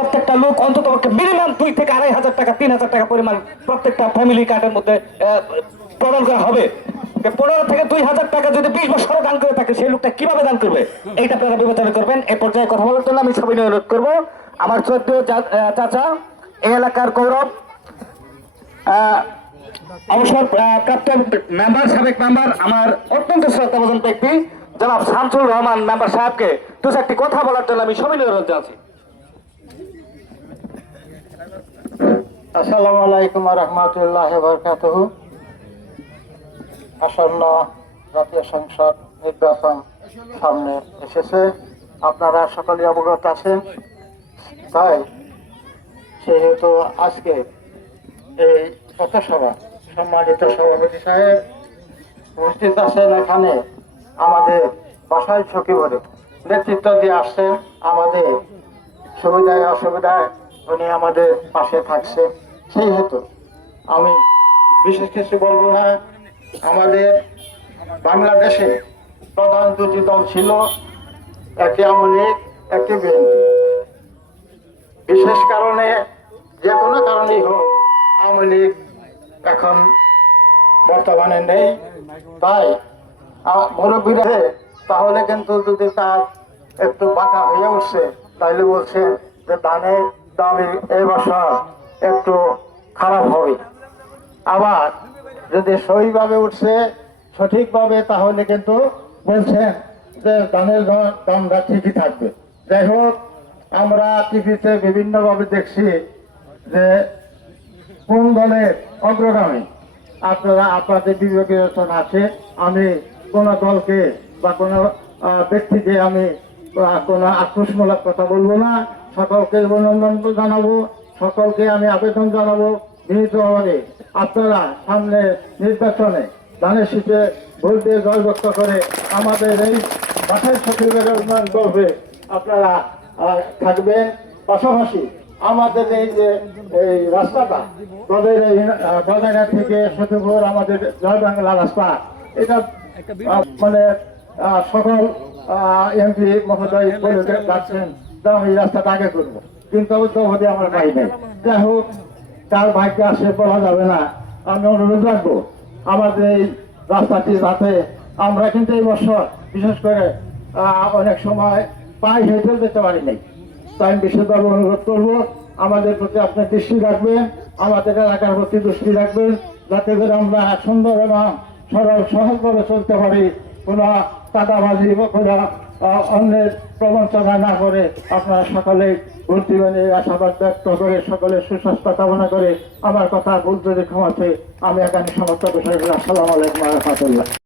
প্রত্যেকটা লোক অন্তত মিনিমাম দুই থেকে আড়াই হাজার টাকা, তিন হাজার টাকা পরিমাণ প্রত্যেকটা ফ্যামিলি কার্ডের মধ্যে প্রদান করা হবে। পনেরো থেকে দুই হাজার টাকা যদি বিশ বছরও দান করে থাকে, সেই লোকটা কীভাবে দান করবে? এইটা আপনারা বিবেচনা করবেন। এই পর্যায়ে কথা বলার জন্য আমি সবাই অনুরোধ করব। আমার চোদ্দ চাচা, এই এলাকার গৌরব অবসর প্রাপ্ত মেম্বার সাবেক মেম্বার আমার অত্যন্ত শ্রদ্ধাভাজন ব্যক্তি, জনাব শামসুল রহমান মেম্বার সাহেবকে দু চারটি কথা বলার জন্য আমি সবাই অনুরোধ জানাচ্ছি। আসসালামু আলাইকুম রহমতুল্লাহ বরকাতহ। আসন্ন জাতীয় সংসদ নির্বাচন সামনে এসেছে। আপনারা সকলে অবগত আছেন। তাই সেহেতু আজকে এই পথসভা সম্মানিত সভাপতি সাহেব উপস্থিত আছেন এখানে আমাদের বাসায় সকিবরে নেতৃত্ব দিয়ে আসছেন। আমাদের সুবিধায় অসুবিধায় উনি আমাদের পাশে থাকছে। সেই হেতু আমি বিশেষ কিছু বলব না। আমাদের বাংলাদেশে প্রধান দুটি দল ছিল, একে আওয়ামী লীগ, একে বিএনপি। বিশেষ কারণে যে কোনো কারণেই হোক, আওয়ামী লীগ এখন বর্তমানে নেই। তাই মুরব্বীরা, তাহলে কিন্তু যদি তার একটু বাঁকা হয়ে উঠছে তাহলে বলছে যে, ধানের দামে এই বছর একটু খারাপ হবে। আবার যদি সহিভাবে উঠছে, সঠিকভাবে তাহলে কিন্তু বলছেন যে ধানের দাম- দামটা ঠিকই থাকবে। যাই হোক, আমরা টিভিতে বিভিন্নভাবে দেখছি যে কোন দলের অগ্রগামী। আপনারা, আপনাদের বিবেচন আছে, আমি কোন দলকে বা কোন ব্যক্তিকে আমি কোনো আক্রোশমূলক কথা বলব না। সকলকে অভিনন্দন জানাব। সকলকে আমি আবেদন জানাব নিহিত নিহিতভাবে আপনারা সামনে নির্বাচনে ধানের শীতে ভোট দিয়ে জয়যুক্ত করে আমাদের এই বাসায় সচিবের করবে আপনারা থাকবেন। পাশাপাশি আমাদের এই যে, এই রাস্তাটা তাদের এই বাজারঘাট থেকে সত্যপুর আমাদের জয় বাংলা রাস্তা, এটা মানে সকল এমপি মহোদয় বলে আমি এই রাস্তাটা আগে করব। কিন্তু অবধি আমার পাই নেই। যাই হোক, তার ভাগ্যে আসে বলা যাবে না। আমি অনুরোধ রাখব, আমাদের এই রাস্তাটি যাতে আমরা কিন্তু এই বছর, বিশেষ করে অনেক সময় পায়ে হেঁটে যেতে পারি নাই। তাই আমি বিশেষভাবে অনুরোধ করব, আমাদের প্রতি আপনার দৃষ্টি রাখবেন, আমাদের এলাকার প্রতি দৃষ্টি রাখবেন, যাতে করে আমরা সুন্দর এবং সরল, সহজভাবে চলতে পারি। কোনো টাকাবাজি কোনো অন্যের প্রবঞ্চনা না করে আপনারা সকলে ভর্তি বানিয়ে আশাবাদ ব্যক্ত করে সকলে সুস্বাস্থ্য কামনা করে আমার কথা ভুল যদি ক্ষমাতে আমি এখানে সমর্থক বিষয়গুলো আসসালামু আলাইকুম রহমতুল্লাহ।